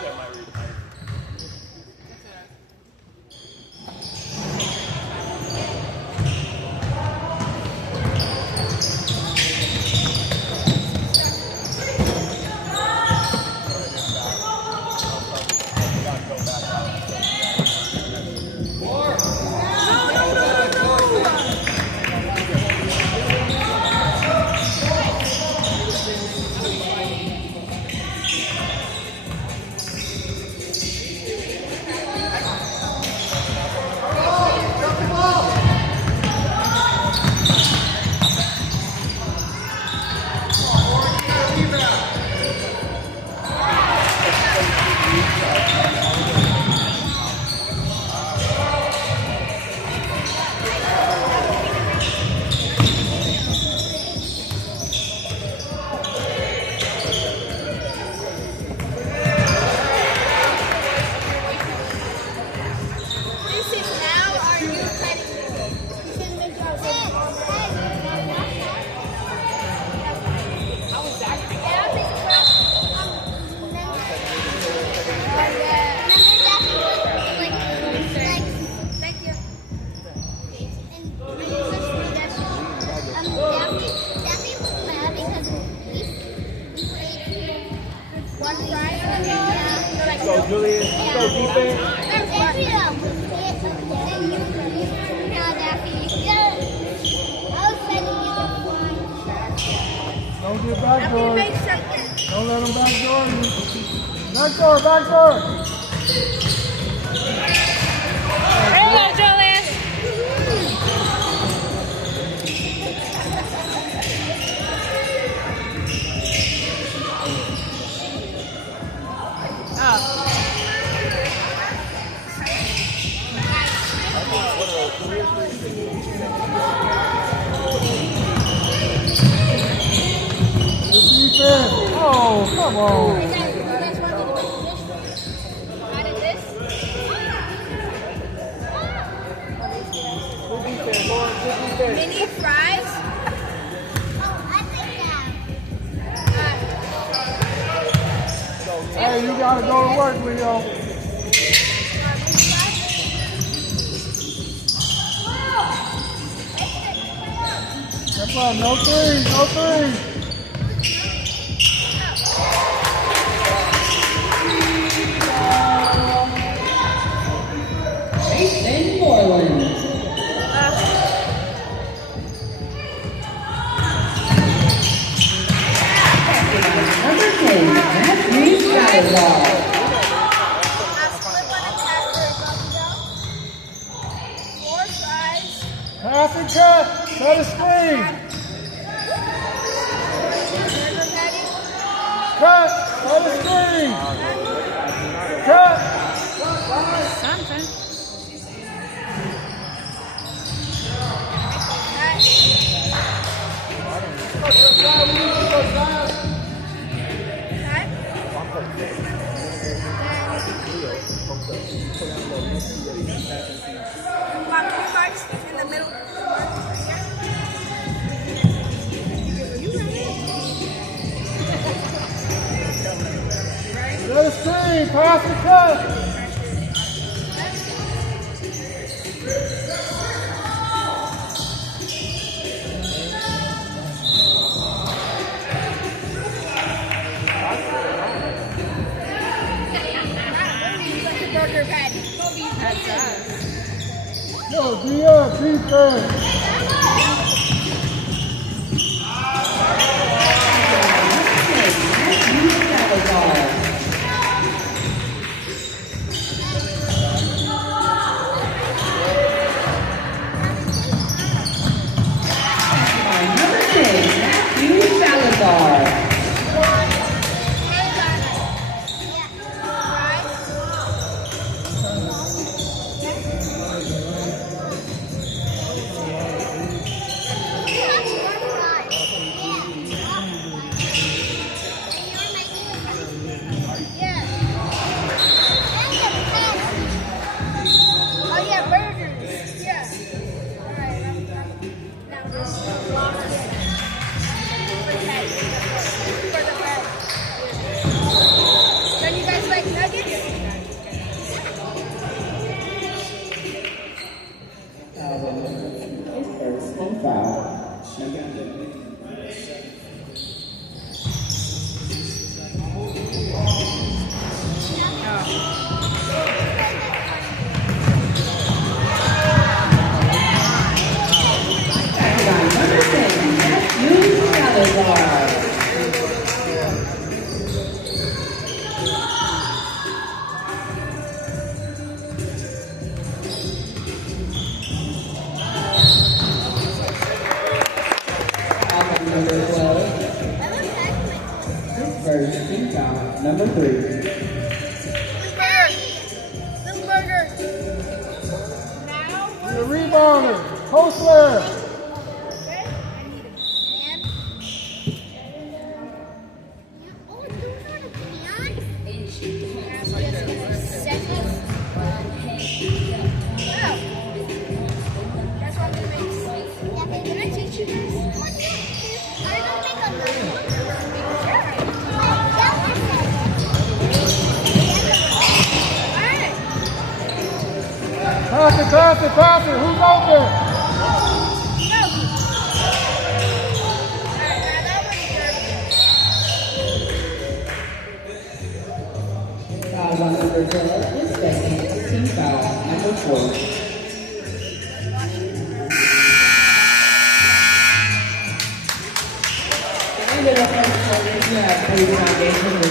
Share my Don't get backdoor. Don't let them backdoor you. Backdoor, backdoor. Hello, Julian. Oh, come on. Mini fries? Hey, you gotta go to work, Leo. Come on, no threes, no threes. Mason Moreland. Number 10, Matthew Salazar. Pass and cut. Set a screen. Cut. Set a screen. Cut. Something. In the middle. Set a screen. Pass and cut. Burger patty. That's us. Yo, Dia, defense. Matthew Salazar. Number 10, Matthew Salazar. First and foul. Number 10, Matthew Salazar. Number 12, first and foul. Number 3. The rebounder. Hostler. Pass it. Who's open? Number 12 is second, team foul, number 4. End of the first quarter, you have 3 foundations.